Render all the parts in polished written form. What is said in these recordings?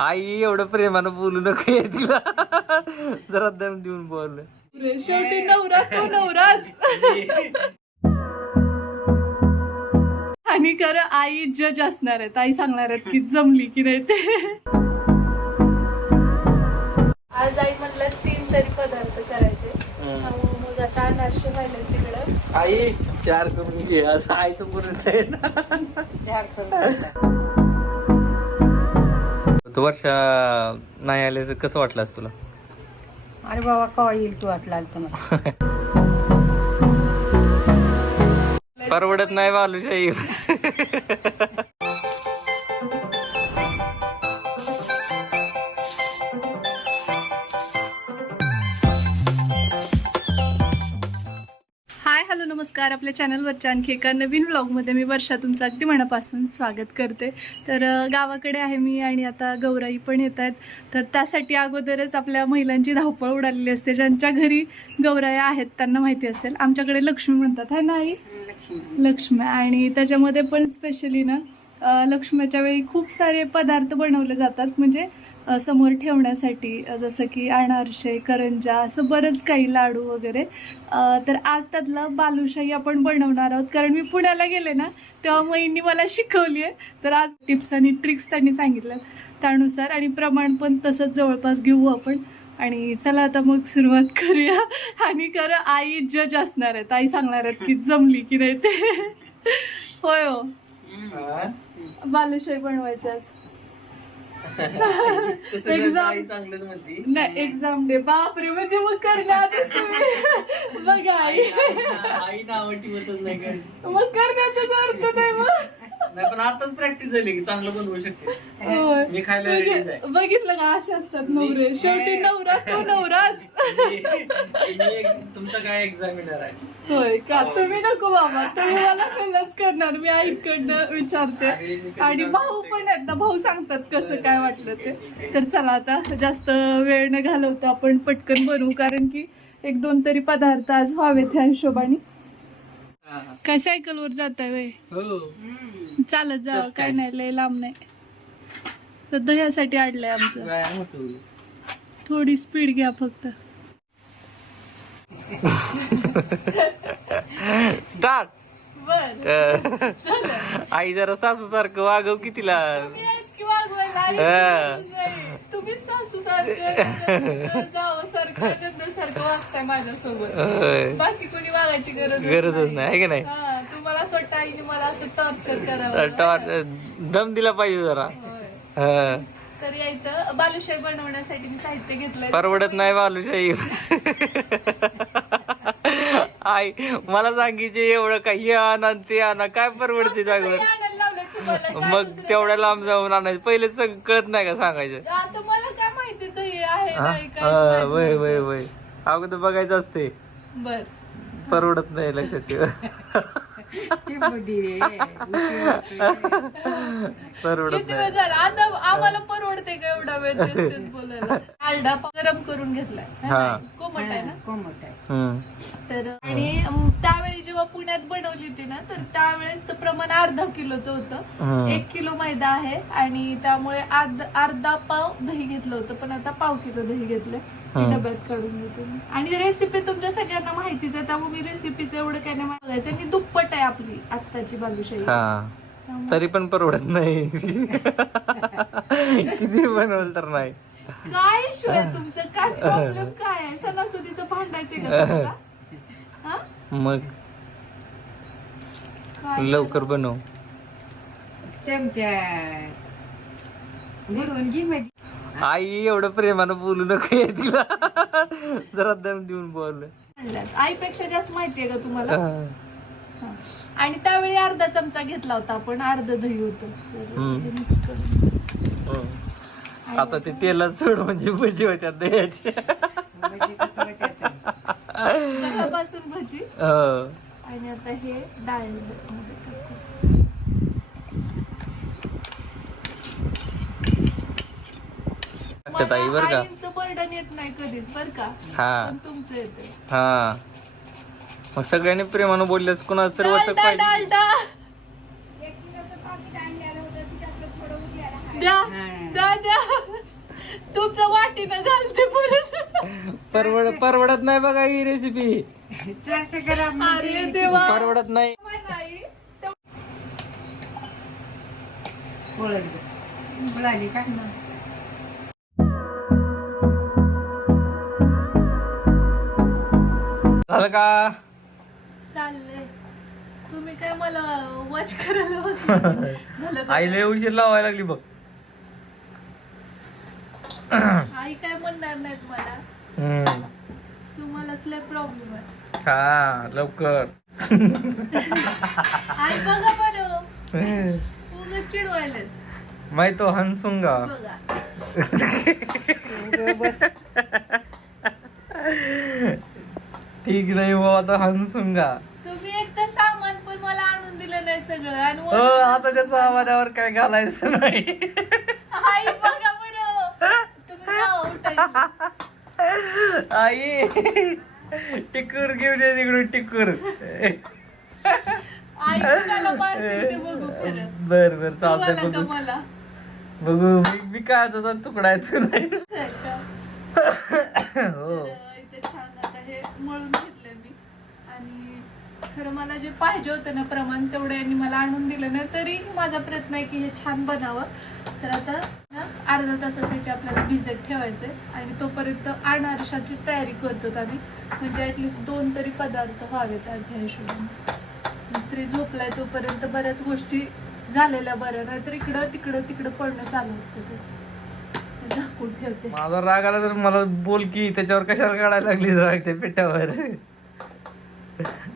आई एवढं प्रेमानं बोलू नको तिला जरा दम देऊन बोल. शेवटी नवरा तो नवराच. आणि खरं आई जज असणार आहेत, आई सांगणार आहेत की जमली की नाही ते. आज आई म्हणलं 3 तरी पदार्थ करायचे. मग आता अनारसे व्हायला तिकडं. आई 4 करून घे असं आईचं बोलत आहे ना. 4 करून. वर्षा नाही आल्याचं कसं वाटलं तुला? अरे बाबा कवा येईल तू वाटला तुम्हाला. परवडत नाही बालुशाही. हाय हॅलो नमस्कार. आपल्या चॅनलवरच्या आणखी एका नवीन व्लॉगमध्ये मी वर्षा तुमचं अगदी मनापासून स्वागत करते. तर गावाकडे आहे मी आणि आता गौराई पण येत आहेत. तर त्यासाठी अगोदरच आपल्या महिलांची धावपळ उडालेली असते. ज्यांच्या घरी गौराया आहेत त्यांना माहिती असेल, आमच्याकडे लक्ष्मी म्हणतात, है ना आई? लक्ष्मी. आणि त्याच्यामध्ये पण स्पेशली ना लक्ष्मीच्या वेळी खूप सारे पदार्थ बनवले जातात, म्हणजे समोर ठेवण्यासाठी, जसं की अनारसे, करंजा, असं बरंच काही लाडू वगैरे. तर आज त्यातलं बालुशाही आपण बनवणार आहोत, कारण मी पुण्याला गेले ना तेव्हा महिनी मला शिकवली आहे. तर आज टिप्स आणि ट्रिक्स त्यांनी सांगितलं त्यानुसार, आणि प्रमाण पण तसंच जवळपास घेऊ आपण. आणि चला आता मग सुरुवात करूया. आणि खरं आई जज असणार आहेत, आई सांगणार आहेत की जमली की नाही ते. होय हो, बालुशाही बनवायची आज. एक्झाम नाही, एक्झाम डे. बापरे, म्हणजे मग करण्यातच तुम्ही बघा आई आवडतीच नाही का? मग करण्यातच अर्थ नाही. मग नाही, पण आताच प्रॅक्टिस झाली की चांगलं बनवू शकते. होय. मी खायला म्हणजे बघितलं का, असे असतात नवरे. शेवटी नवरा तो नवराच. तुमचा काय एक्झामिनर आहे? होय का? तुम्ही नको बाबा, तुम्ही मला पहिलंच करणार. मी आईकडनं विचारते. आणि भाऊ पण आहेत ना, भाऊ सांगतात कसं काय वाटलं ते. तर चला आता जास्त वेळ न घालवता आपण पटकन बनवू, कारण की 1-2 तरी पदार्थ आज व्हावेत ह्या हिशोबाने. काय सायकलवर जाताय वय? हो, चालत जावं, काय नाही, लय लांब नाही. तर दह्यासाठी आणलंय आमचं. थोडी स्पीड घ्या फक्त. स्टार्ट. बर, आई जरा सासू सारखं वागव की तिला. तुम्ही सासू सारखं जावं सारखं नंदसारखं वागताय माझ्यासोबत. बाकी कोणी वागायची गरजच नाही, आहे की नाही? तुम्हाला असं वाटतं आईने मला असं टॉर्चर करावं, दम दिला पाहिजे जरा. तर या इथं बालुशाही बनवण्यासाठी मी साहित्य घेतलंय. परवडत नाही बालुशाही. आई मला सांगितले एवढं काय, हे आणा ते आणा, काय परवडते जागेवर. मग तेवढ्या लांब जाऊन आणायचं, पहिले सगळं कळत नाही का सांगायचं. आता मला काय माहिती दही आहे नाही काय. वय वय वय अगोदर बघायचं असते. बर, परवडत नाही, लक्षात ठेव. परवडत किती वेळ झाला आता? आम्हाला परवडते का एवढा वेळ तेच बोलायला? डालडा गरम करून घेतलाय, कोमट आहे ना? कोमट आहे. तर आणि त्यावेळी जेव्हा पुण्यात बनवली होती ना, तर त्यावेळेस प्रमाण अर्धा किलोचं होतं. 1 किलो मैदा आहे आणि त्यामुळे अर्धा पाव दही घेतलं होतं, पण आता पाव किलो दही घेतलंय. डब्यात काढून घेतो. आणि रेसिपी तुमच्या सगळ्यांना माहितीच आहे, त्यामुळे मी रेसिपीचं एवढं काय नाही मागायचं. आणि दुप्पट आहे आपली आत्ताची बालुशाही. तरी पण परवडत नाही. किती बनवलं तर नाही. काय इश्यू आहे तुमचं? काय प्रॉब्लेम काय आहे? सणासुदीचं भांडायचं का तुम्हाला? मग लवकर बनव. चमचा बोलून घे मध्ये. आई एवढं प्रेमानं बोलू नको तिला जरा दम देऊन बोल. आईपेक्षा जास्त माहितीये का तुम्हाला? आणि त्यावेळी अर्धा चमचा घेतला होता आपण, अर्ध दही होतं. मिक्स करून आता ते तेलात सोड, म्हणजे भजी होत्या दह्याची. दह्यापासून भजी. आणि आता हे डाळ ताई बर का, बर्डन येत नाही कधीच बर का, पण तुमचं येते. हा, मग सगळ्यांनी प्रेमानं बोलल्यास कुणाच तर वचक पाहिजे. दादा तुमचं वाटीनं घालते परत परवडत नाही बघा ही रेसिपी. 400 ग्राम अरे देवा परवडत नाही. नाही बुळाली का ना. झालं का? चाललंय. तुम्ही काय मला वॉच करायला बसले? झालं का? आई लय उशीर लावायला लागली बघ. आई काय म्हणणार नाहीत मला. तुम्हालाच लय प्रॉब्लेम आहे. हा लवकर. आई बघा बरं उगाच चिडवायलेत. मैं तो हंसूंगा. बघा बस ठीक नाही बाबा, तो हंसूंगा. तुम्ही एक तर सामान पण मला आणून दिलं नाही सगळं आणि आता त्याच्या आवाजावर काय घालायचं नाही. आई बघा बरं तुम्ही जावा उठायचं. आई टिकूर घेऊन ये तिकडून टिकूर. आई कुणाला मारते ते बघू खरं. बर बर चालतंय तुम्हाला का बघू मला बघू. मी काय होता तुकडायचं नाही. आहे का? हो तर इथे छान आता हे मळून घेतलंय मी आणि खरं मला जे पाहिजे होतं ना प्रमाण तेवढं यांनी मला आणून दिलं नाही. तरी माझा प्रयत्न आहे की हे छान बनावं. तर आता ना अर्धा तासासाठी आपल्याला भिजत ठेवायचंय आणि तोपर्यंत अनारशाची तयारी करतो आम्ही. म्हणजे ऍटलिस्ट 2 तरी पदार्थ व्हावेत आज ह्या हिशोबाने. श्री झोपलाय तोपर्यंत बऱ्याच गोष्टी झालेल्या बऱ्या, नाहीतर इकडं तिकडं पडणं चालू असतं त्याचं. झाकून ठेवते. माझा राग आला तर मला बोल की त्याच्यावर कशाला काढायला लागली राग त्या पिठावर.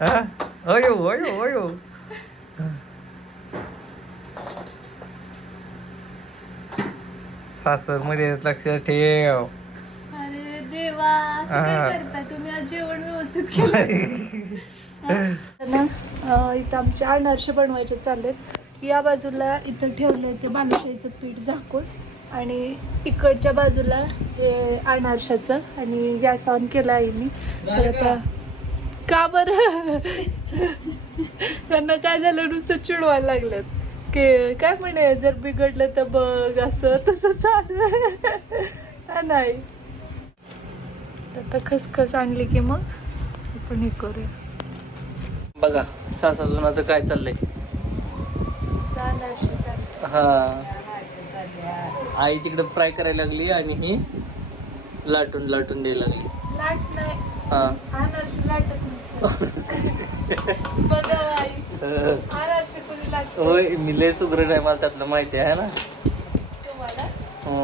हा? अयो अयो अयो. सासर मध्ये लक्ष ठेव. अरे देवा असं काय करता तुम्ही? आज जेवण व्यवस्थित केलं ना. इथं आमचे अनारसे बनवायचे चाललेत. या बाजूला इथं ठेवलंय ते बालुशाहीचं पीठ झाकून आणि इकडच्या बाजूला हे अनारशाचं आणि गॅस ऑन केला आहे मी. तर आता का बरं त्यांना काय झालं नुसतं चिडवायला लागल्यात की काय म्हणे जर बिघडलं तर बघ असं तसं चालू आहे. नाही आता खसखस आणली की मग आपण हे करूया. बघा सासा जुनाचं काय चाललंय. अनारसे चालले. हा आई तिकडे फ्राय करायला लागली आणि ही लाटून द्यायला लागली. लाट नाही हा अनारसे लाटत नसतं. बघा आई अनारसे कोणी लाटत होय मी लय सुग्र नाही, मला त्यातलं माहिती आहे ना. तुम्हाला. हो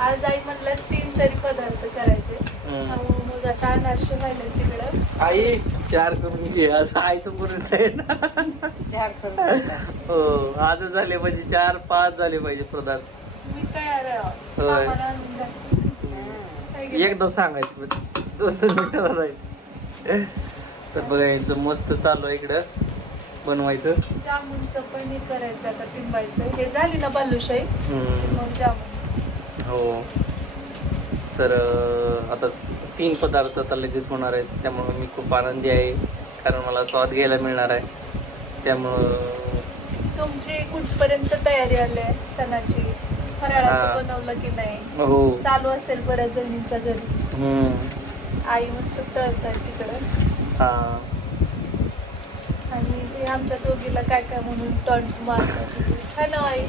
आज आई म्हटलं 3 तरी पदार्थ करायचे. मग आता अनारसे व्हायला तिकडं. आई 4 करून घे असं आईचं बोलत आहे ना. 4 करून हो आज झाले पाहिजे 4-5 झाले पाहिजे पदार्थ. मी तयार आहे. होय. सामान आणून द्या. काय घे? एकदा सांगायचं 2-3 मिनिटाला राहील. तर बघा एकदम मस्त चालू आहे इकडं बनवायचं. जामुनचं पण हे करायचं आता टिंबायचं. हे झाली ना बालुशाही मग जामुन. हो तर आता 3 पदार्थ आता लगेच होणार आहेत. त्यामुळं मी खूप आनंदी आहे कारण मला स्वाद घ्यायला मिळणार आहे. त्यामुळं तुमची कुठपर्यंत तयारी आली आहे सणाची? फराळाचं बनवलं की नाही? हो चालू असेल बऱ्याच जणींच्या घरी. आई मस्त तळतात तिकडं हा आणि हे आमच्या दोघीला काय काय म्हणून टॉन्ट मारतात. है ना आई?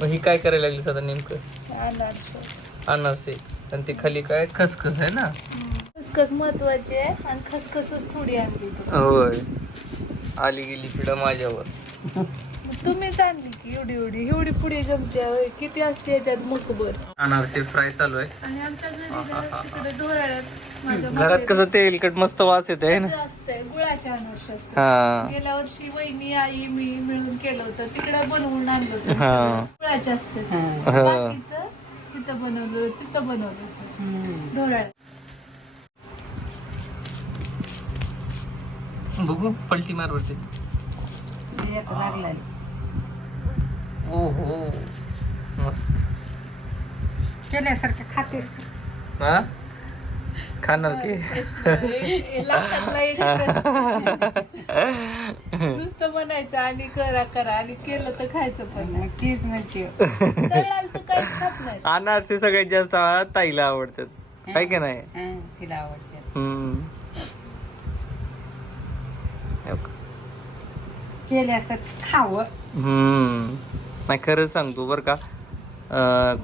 मग ही काय करायला लागली आता नेमकं? अनारसे. अनारसे आणि ते खाली काय खसखस आहे ना. खसखस महत्वाची आहे आणि खसखसच थोडी आणली तू. होय आली गेली पिढा माझ्यावर. तुम्हीच आणली की एवढी पुढे जमते होय. किती असते याच्यात मुकभर. अनारसे फ्राय चालू आहे आणि आमच्या घरी जरा तिकडे डोराळ्यात माझ्या घरात. कसं तेलकट मस्त वास येत आहे ना. असतंय गुळाचे अनारसे असतात. हा गेल्या वर्षी वहिनी आई मी मिळून केलं होतं तिकडे बनवून आणलं होतं. हा. सगळं गुळाचे असतात. हा. बाकीचं तिथं बनवलं होतं डोराळ्यात. बघू पलटी मारवरती. लागला. ओ हो मस्त केल्यासारखं खातेस. हा खाणार की लक्षातला एक प्रश्न. नुसतं म्हणायचं आणि करा करा आणि केलं तर खायचं पण नाही. तीच म्हणते तळाल तर काहीच खात नाही. अनारसे सगळ्यात जास्त ताईला आवडतात, आहे की नाही? तिला आवडते. केले असं खावं. नाही खरंच सांगतो बरं का,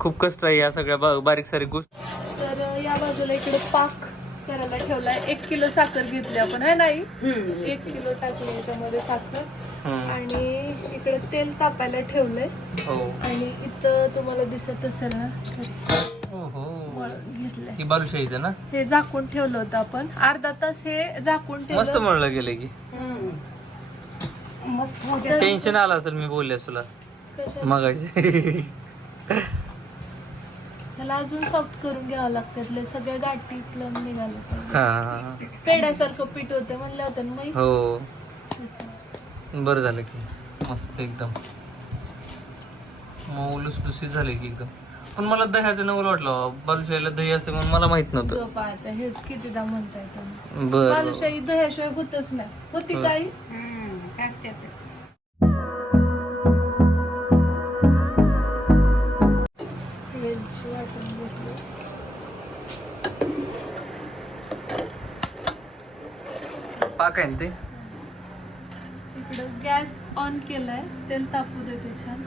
खूप कष्ट आहे या सगळ्या बारीक सारीक गोष्टी. तर या बाजूला इकडे पाक करायला ठेवलाय. 1 किलो साखर घेतली आपण, है नाही? 1 किलो टाकली याच्यामध्ये साखर आणि इकडे तेल तापायला ठेवलंय. आणि इथं तुम्हाला दिसत असेल ना घेतलंय. ही बालुशाहीचं ना, हे झाकून ठेवलं होतं आपण अर्धा तास. हे झाकून मस्त ठेवलं. म्हणलं गेलं की मस्त टेन्शन आलं असेल मी बोलल्यास तुला मगाशी. त्याला अजून सॉफ्ट करून घ्यावं लागतं. सगळ्या गाठी प्लम निघालं. हा पेड्यासारखं पीठ होतं म्हणलं होतं ना मी. हो बरं झालं की मस्त एकदम मऊ लुसलुसीत झाले की एकदम. पण मला दह्याचं नवल वाटलं, बालुशाहीला दही असते म्हणून मला माहित नव्हतं. हेच कितीदा म्हणताय बर बालुशाही दह्याशिवाय होतच नाही. होती काही वेलची वाटून घेतली. पाक आहे ना ते. इकडं गॅस ऑन केलाय, तेल तापू देते छान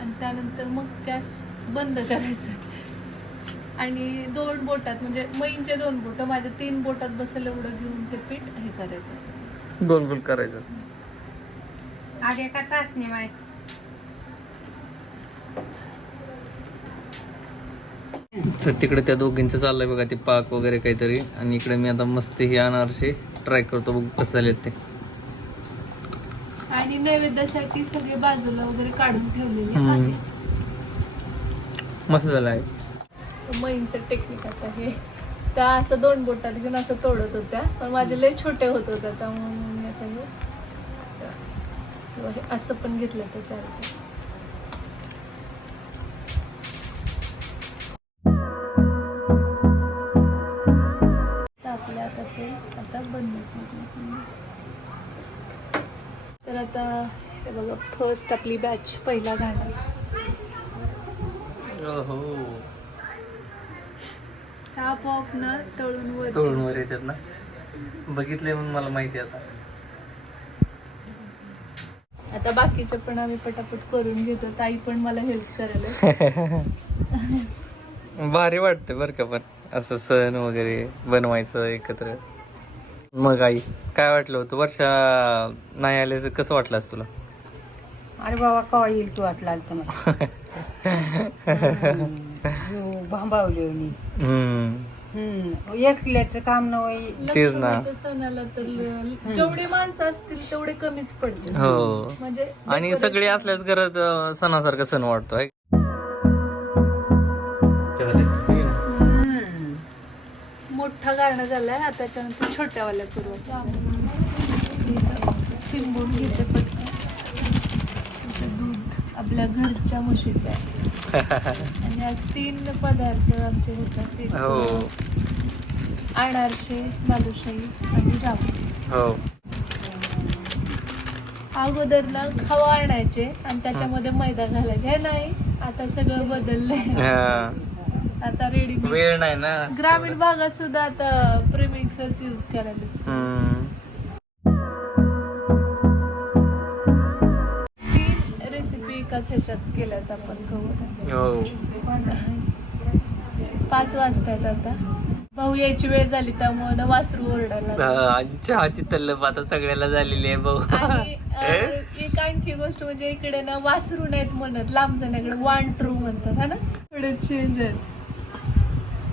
आणि त्यानंतर मग गॅस बंद करायचं आणि 2 बोटात म्हणजे मैंचे 2 बोट माझ्या 3 बोटात बसेल एवढं घेऊन ते पीठ हे करायचं, गोल गोल करायचं. आगे का चाचणी माहिती. तर तिकडे त्या दोघींचं चाललंय बघा ते पाक वगैरे काहीतरी, आणि इकडे मी आता मस्त हे अनारसे ट्राय करतो, बघ कसं झालेत ते. आणि नैवेद्यासाठी सगळे बाजूला वगैरे काढून ठेवलेले आहे. मस्त झालं आहे. मैंचं टेक्निक आता हे त्या असं 2 बोटात घेऊन असं तोडत होत्या, पण माझे लय छोटे होत होत्या त्यामुळे मी आता हे असं पण घेतलं तर चालतं. आपल्या आता ते आता बंद. तर आता हे बघा फर्स्ट आपली बॅच पहिला गाणं. आपोआप ना तळून वर येतात ना, बघितले म्हणून मला माहिती आता. आता बाकीचे पण आम्ही पटापट करून घेतो. ताई पण मला हेल्प करायला. भारी वाटतं बरं का, पण असं सण वगैरे बनवायचं एकत्र. मग आई काय वाटलं होतं वर्षा नाही आल्याचं, कसं वाटलं तुला? अरे बाबा कवा येईल तू वाटला तर मला. भांबावले एकल्याचं काम नव्हे. तेच ना. सणाला तर जेवढे माणसं असतील तेवढे कमीच पडते. हो म्हणजे आणि सगळे असल्याच घरात सणासारखा सण वाटतो. मोठा गाणं झालाय. आता त्याच्यानंतर छोट्यावाल्या करू. तिंबून घेते पटकन. दूध आपल्या घरच्या म्हशीचं आहे. आणि आज 3 पदार्थ आमचे होतात. हो अनारसे, बालुशाही आणि जामुन. हो अगोदर ना खवा आणायचे आणि त्याच्यामध्ये मैदा घालायचे. हे नाही, आता सगळं बदललंय. आता रेडी वेळ नाही ना. ग्रामीण भागात सुद्धा आता प्रेमिक्सच यूज करायला. 3 रेसिपी एकाच ह्याच्यात केल्यात आपण. हो 5 वाजतात आता. भाऊ यायची वेळ झाली त्यामुळे वासरू ओरडायला. चहाची तल्लफ आता सगळ्याला झालेली आहे भाऊ. आणि एक आणखी गोष्ट म्हणजे इकडे ना वासरू नाहीत म्हणत, लांब जाण्याकडे वांटरू म्हणतात. हा ना, थोडे चेंज आहेत.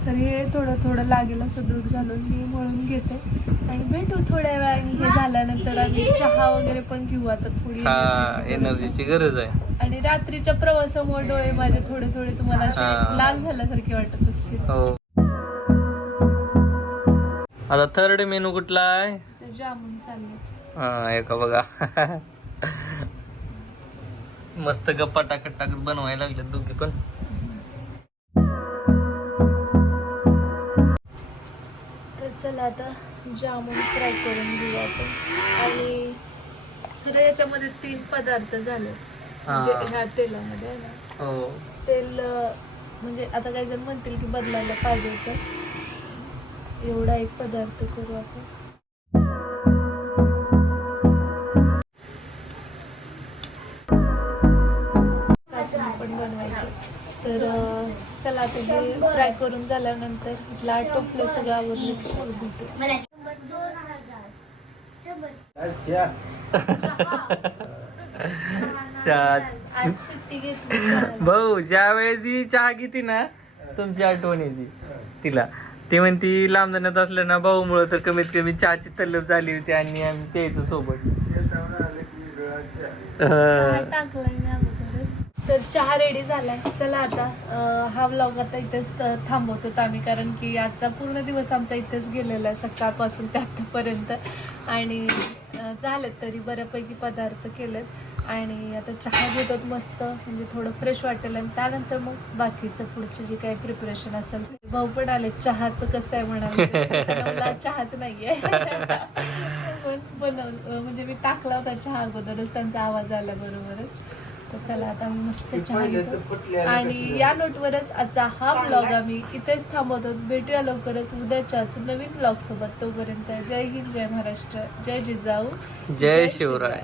तर हे थोडं थोडं लागेल असं दूध घालून मी मळून घेते आणि भेटू थोड्या वेळाने. हे झाल्यानंतर आम्ही चहा वगैरे पण घेऊ. आता थोडी एनर्जीची गरज आहे. आणि रात्रीच्या प्रवासामुळे डोळे माझे थोडे थोडे तुम्हाला असे लाल झाल्यासारखे वाटत असतील. हो आता 3rd मेनू कुठला आहे? जामुन चालले. हा एका बघा मस्त गप्पा टाकत टाकत बनवायला लागले दोघी पण. तर चला आता जामून फ्राय करून घेऊ आपण. आणि खरं याच्यामध्ये 3 पदार्थ झाले म्हणजे ह्या तेलामध्ये आहे ना. हो तेल म्हणजे आता काही जण म्हणतील की बदलायला पाहिजे, तर एवढा एक पदार्थ करू आपण. पण बनवायचे. तर चला आता हे फ्राय करून झाल्यानंतर इथला टोपलं सगळं आवडलं भेटू. आज सुट्टी घेतली चहाला. भाऊ ज्या वेळेस ही चहा घेते ना तुमची आठवण येते तिला. ते म्हणती लांब जाण्यात असलं ना भाऊमुळं तर कमीत कमी चहाची तल्लफ झाली होती आणि आम्ही प्यायचो सोबत. चहा टाकलाय मी अगोदरच. तर चहा रेडी झालाय. चला आता हा व्लॉग आता इथेच थांबवतो आम्ही, कारण की आजचा पूर्ण दिवस आमचा इथेच गेलेला आहे सकाळपासून ते आतापर्यंत. आणि झालेत तरी बऱ्यापैकी पदार्थ केलेत आणि आता चहा घेतात मस्त, म्हणजे थोडं फ्रेश वाटेल आणि त्यानंतर मग बाकीचं पुढचं जे काही प्रिपरेशन असेल. भाऊ पण आले. चहाचं कसं आहे म्हणाले, मला चहाचं नाहीये बनव म्हणजे मी टाकला होता चहा अगोदरच, त्यांचा आवाज आला बरोबरच. तर चला आता आम्ही मस्त चहा घेतो आणि या नोटवरच आजचा हा ब्लॉग आम्ही इथेच थांबवतो. भेटूया लवकरच उद्याच्याच नवीन ब्लॉग सोबत. तोपर्यंत जय हिंद, जय महाराष्ट्र, जय जिजाऊ, जय शिवराय.